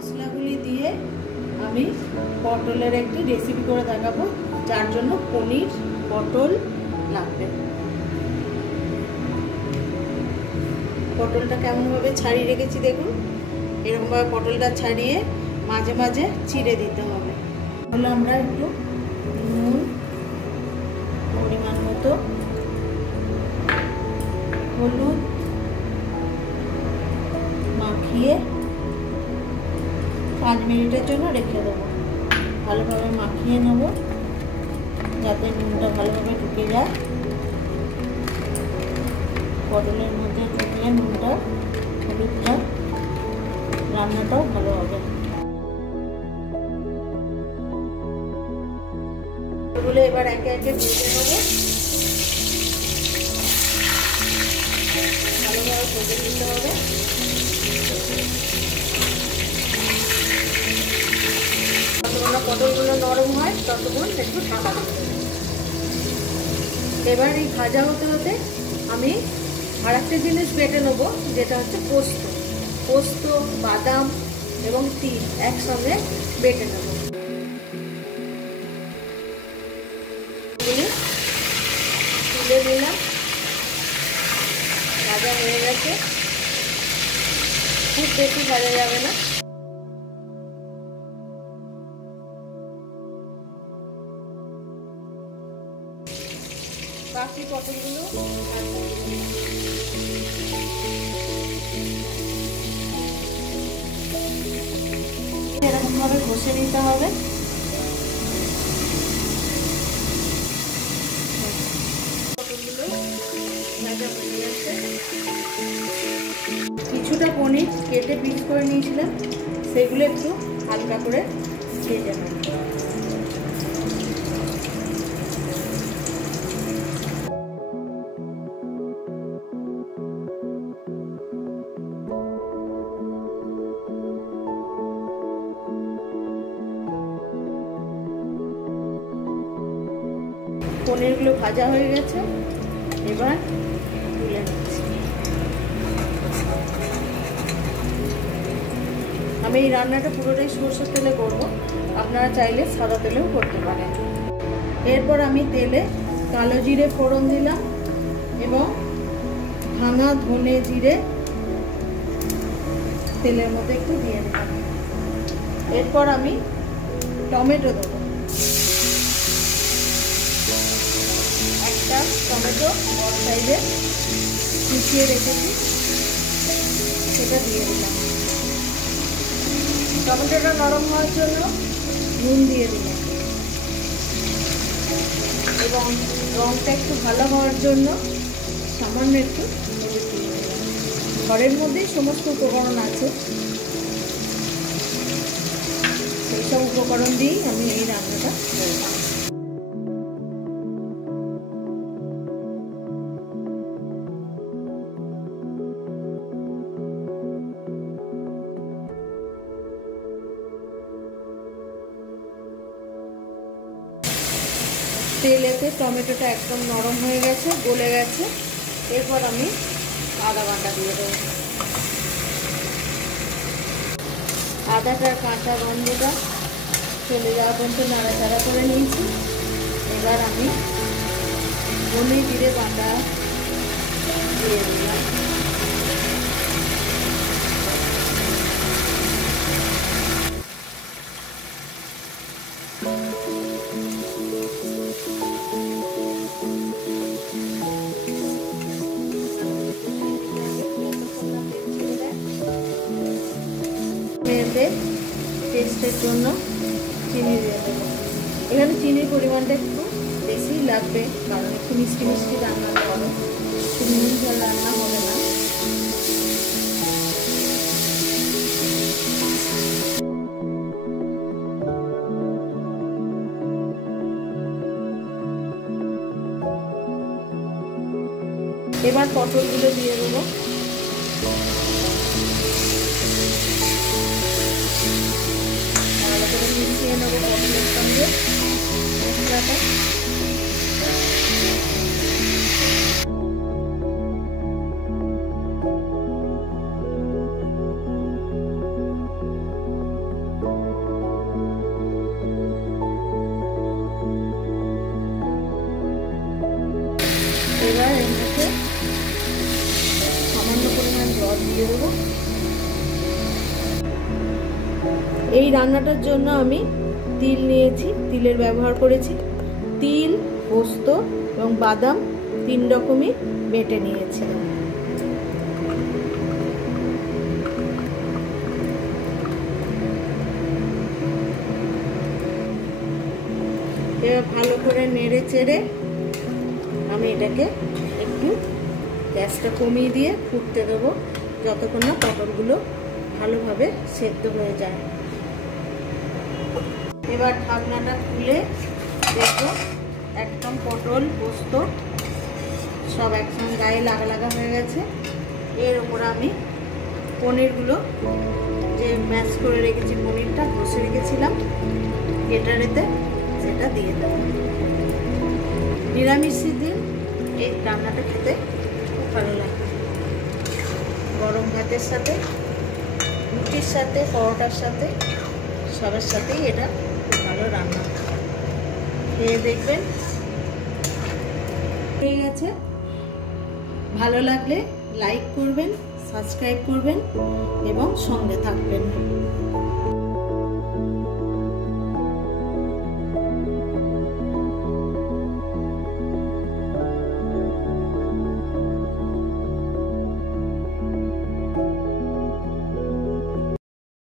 মশলাগুলি দিয়ে আমি পটলের একটি রেসিপি করে দেখাবো, যার জন্য পনির পটল লাগবে। পটলটা কেমনভাবে ছাড়িয়ে রেখেছি দেখুন, এরকমভাবে পটলটা ছাড়িয়ে মাঝে মাঝে চিড়ে দিতে হবে। তাহলে আমরা একটু নুন পরিমাণ মতো, হলুদ মাখিয়ে 5 মিনিটের জন্য রেখে দেবো। ভালোভাবে মাখিয়ে নেব যাতে নুনটা ভালোভাবে ঢুকে যায়। পটলের মধ্যে ঢুকলে নুনটা হলুদটা রান্নাটাও ভালো হবে। এগুলো এবার একে একে ভেজে নেবো, ভালোভাবে ভেজে নিতে হবে। যতক্ষণ পটলগুলো নরম হয় ততক্ষণ একটু ঢাকা দেবো। এবার এই ভাজা হতে হতে আমি আর একটা জিনিস বেটে নেবো, যেটা হচ্ছে পোস্ত। পোস্ত, বাদাম এবং তিল একসঙ্গে বেটে নেব। তুলে নিলাম, ভাজা হয়ে গেছে, খুব বেশি ভাজা যাবে না। বাকি পটলগুলো এরকম ভাবে ঘষে নিতে হবে। পটলগুলো ভাজা হয়ে গেছে। কিছুটা পনির কেটে পিস করে নিয়েছিলাম, সেগুলো একটু হালকা করে ভেজে নেব। পনিরগুলো ভাজা হয়ে গেছে, এবার তুলে নিচ্ছি। আমি এই রান্নাটা পুরোটাই সরষের তেলে করব, আপনারা চাইলে সাদা তেলেও করতে পারেন। এরপর আমি তেলে কালো জিরে ফোড়ন দিলাম এবং ভাঙা ধনে জিরে তেলের মধ্যে একটু দিয়ে দিলাম। এরপর আমি টমেটো দেবো, একটা টমেটো বড় সাইজে কুচিয়ে রেখেছি, সেটা দিয়ে দিলাম। টমেটোটা নরম হওয়ার জন্য নুন দিয়ে দিলাম এবং রঙটা একটু ভালো হওয়ার জন্য সামান্য একটু হলুদ দিয়ে দিলাম। ঘরের মধ্যেই সমস্ত উপকরণ আছে, সেই সব উপকরণ দিয়েই আমি এই রান্নাটা করব। তেলেতে টমেটোটা একদম নরম হয়ে গেছে, গলে গেছে। এরপর আমি আদা বাটা দিয়ে দেবো। আদাটার কাঁচা গন্ধটা চলে যাওয়া পর্যন্ত নাড়াচাড়া করে নিয়েছি। এবার আমি ধনে জিরে বাটা দিয়ে দিলাম। টেস্টের জন্য চিনি দিয়ে দেবো। এখানে চিনির পরিমাণটা একটু বেশি লাগবে, কারণ একটু মিষ্টি মিষ্টি রান্না হবে, একটু নুন ঝাল রান্না হবে না। এবার পটলগুলো দিয়ে দেবো। ভালো করে মিশিয়ে নেবো পটলের সঙ্গে মশলাটা। দিয়ে দেবো। এই রান্নাটার জন্য আমি তিল নিয়েছি, তিলের ব্যবহার করেছি। তিল, পোস্ত এবং বাদাম 3 রকমই বেটে নিয়েছি। এবার ভালো করে নেড়ে চেড়ে আমি এটাকে একটু গ্যাসটা কমিয়ে দিয়ে ফুটতে দেবো, যতক্ষণ না পটলগুলো ভালোভাবে সেদ্ধ হয়ে যায়। এবার ঢাকনাটা খুলে দেখো একদম পটল পোস্ত সব একসঙ্গে গায়ে লাগা লাগা হয়ে গেছে। এর উপর আমি পনিরগুলো, যে ম্যাশ করে রেখেছি পনিরটা ঘষে রেখেছিলাম গ্রেটারেতে, সেটা দিয়ে দেবো। নিরামিষের দিন এই রান্নাটা খেতে খুব ভালো লাগে। গরম ভাতের সাথে, রুটির সাথে, পরোটার সাথে, সবের সাথেই এটা খুব ভালো রান্না। খেয়ে দেখবেন। হয়ে গেছে। ভালো লাগলে লাইক করবেন, সাবস্ক্রাইব করবেন এবং সঙ্গে থাকবেন।